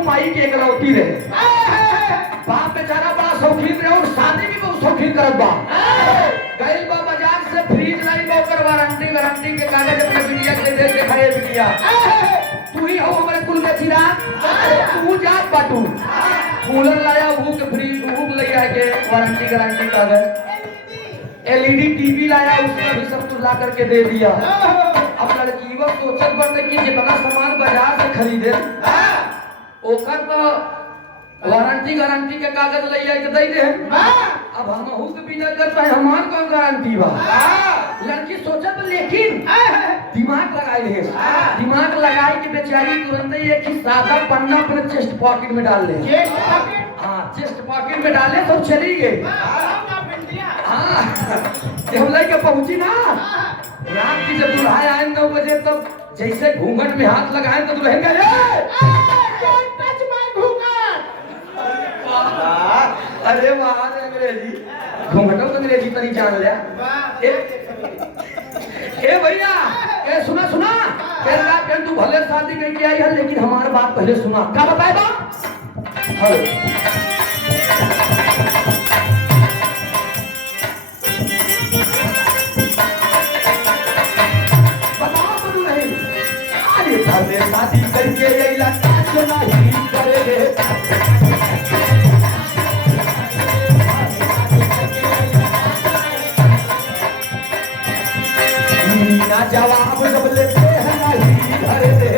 वो माई के इकलौती रहे। बाप बेचारा बड़ा शौकीन रहे और शादी भी बहुत शौकीन करत बा। गइल बा बाजार से फ्रिज लाई बा ओकर वारंटी के कागज अपने बिटिया के दे के खड़े बिटिया तू ही हो हमारे कुल में चिरा तू जात बाटू कूलर लाया वो के फ्रिज वो ले आके वारंटी कागज एलईडी टीवी लाया उसमें भी सब कुछ ला करके दे दिया। अब लड़की वो सोचत बरते कि जितना सामान बाजार से खरीदे ओकर तो वारंटी के कागज ले आई के दे दे। अब हमहू के बिना कर पाए हमार कौन गारंटी बा। लड़की सोचत लेकिन दिमाग लगाई के बेचारी तुरंत ही एक ही सादा पन्ना अपने चेस्ट पॉकेट में डाल ले। चेस्ट पॉकेट में डाले तो चली गई। जब लेके पहुंची ना रात की जब दुल्हा आए 9 बजे तब जैसे घूंघट में हाथ लगाए तो दुल्हन गए अरे वाह अंग्रेजी घूंघटों को अंग्रेजी तरी जान लिया। ए भैया ए सुना तू भले शादी नहीं किया है लेकिन हमारी बात पहले सुना। क्या बताए बा हेलो शादी करके नहीं करे मीना जवाब जब लेते हैं नहीं भरे दे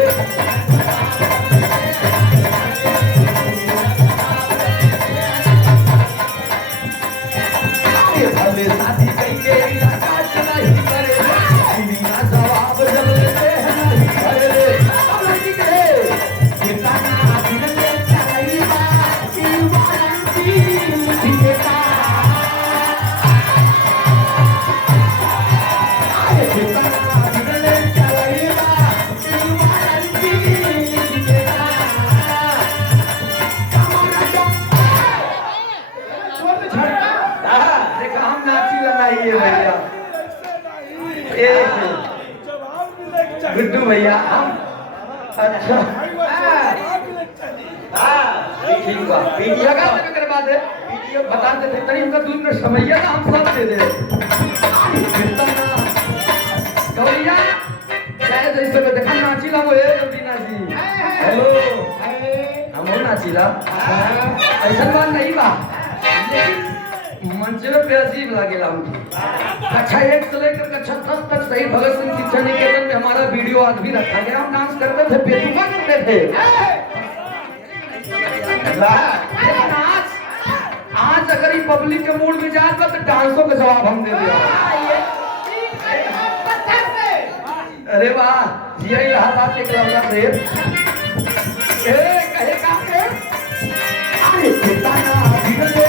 भले शादी करके नहीं करे मीना जवाब जब लेते हैं नहीं भरे दे। गुड्डू भैया अच्छा ठीक बा वीडियो का करवा दे वीडियो बता दे तरी उनका 2 मिनट समझिए ना हम सब दे दे गौरिया शायद जैसे में देखा नाचिला वो है रवीना जी हेलो हम नाचिला ऐसा बात नहीं बा लेकिन मंच पे अजीब लागेला हमको। कक्षा 1 से लेकर कक्षा 10 तक सही भगत सिंह शिक्षा निकेतन में हमारा वीडियो आज भी रखा गया। हम डांस करते थे बेतुका करते थे लेकिन आज अगर ये पब्लिक के मूड में जाएगा तो डांसों का जवाब हम दे दिया। अरे वाह जिया इलाहाबाद के लौटा से कहे का अरे कितना बिगड़े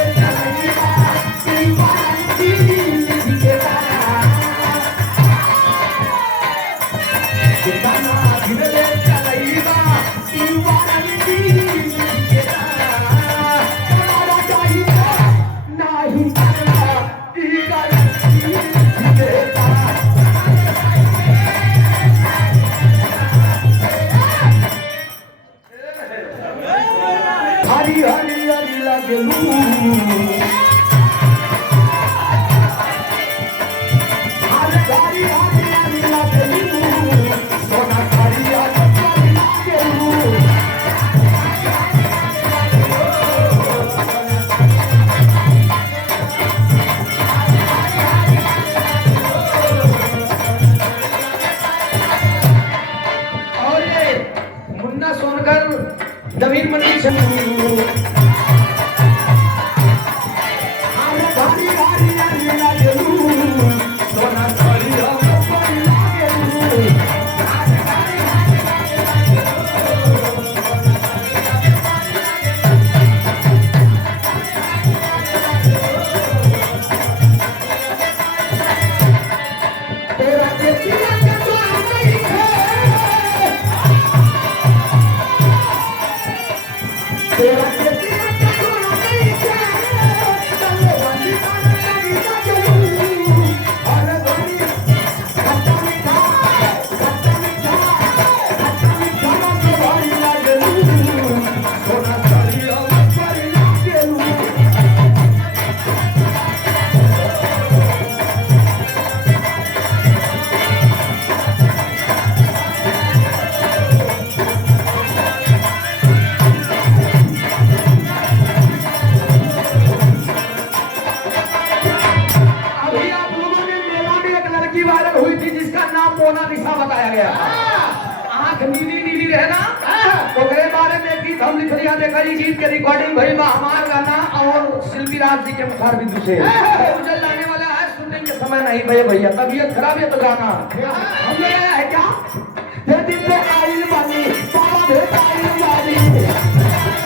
नवीन मंडी से तेरा है ना तो मेरे बारे में गीत हम लिख लिया देखा जी गीत के रिकॉर्डिंग भई बा हमार गाना और शिल्पी राज जी के मुखार बिंदु से उजल लाने वाला है शूटिंग के समय नहीं भैया भैया तबीयत खराब है तो गाना हम ले आया है क्या ये दिन पे आई वाली बाबा भेट आई वाली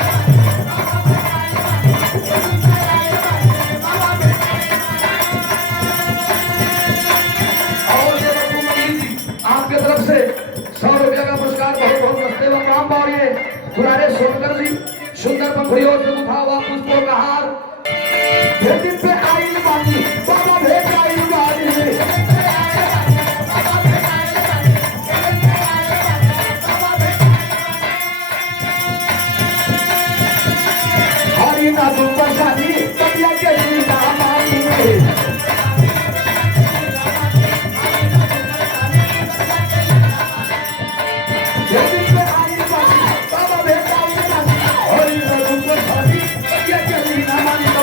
आपके तरफ से 100 रुपया का पुरस्कार बहुत बहुत नमस्ते व प्रणाम और ये दुलारे सोनकर जी सुंदर पंखुड़ियों से गुफा हुआ पुष्पों का हार दिन पे आई बानी बाबा भेट आई बानी हरी ना तुम परेशानी तबिया के जीना मानी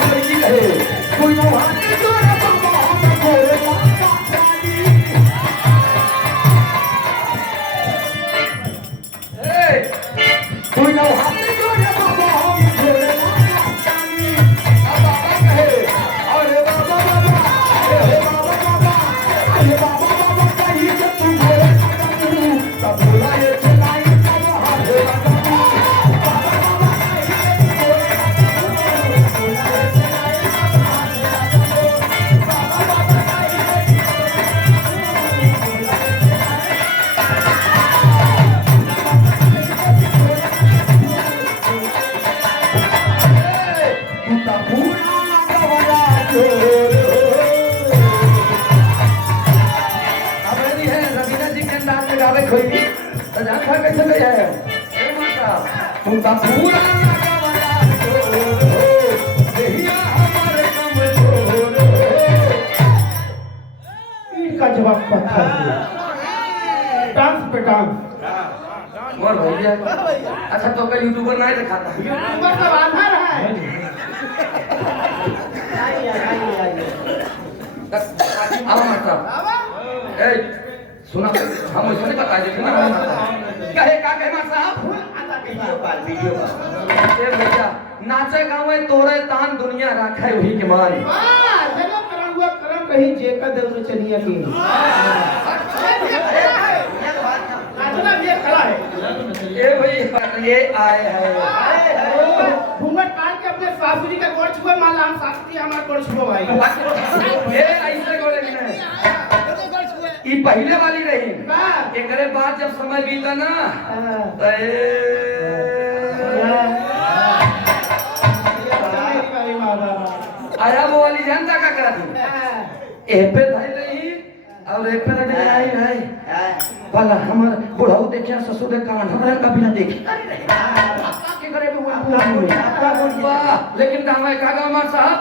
कोई ना हाथी जोड़े बाबा हम गोरे माता रानी कोई ना हाथी जोड़े बाबा हम गोरे माता रानी अब बाबा कहे अरे बाबा बाबा अरे बाबा बाबा अरे बाबा बाबा कहीं से तू गोरे माता तब बोला ये चलाई तब हाथे लगा कैसे ले आए तुम तो पूरा का जवाब पत्थर डांस पे डांस और भैया अच्छा तो का यूट्यूबर नहीं दिखाता यूट्यूबर का आधार है अब मतलब ए सुना हम उसने बता दे ना कहे का कहे मार साहब वीडियो ए भैया नाचे गाँव में तोरे तान दुनिया रखा है वही के मान चलो करंगुआ करम कहीं जेका देव चलिए की नाचना भी खड़ा है ए भैया ये आए हैं घूंघट काट के अपने सासू जी का गोड़ छुए मान ला हम सासू जी हमारा गोड़ छुओ भाई ए ऐसे गोड़े नहीं ई पहले वाली रही एकरे बाद जब समय बीता ना आया वो वाली जनता का करा थी ए पे भाई नहीं और ए पे नहीं आई भाई भला हमर बुढ़ाऊ देखिया ससुर के कान हमरा का बिना देखी के करे वो लेकिन दामा का गांव साहब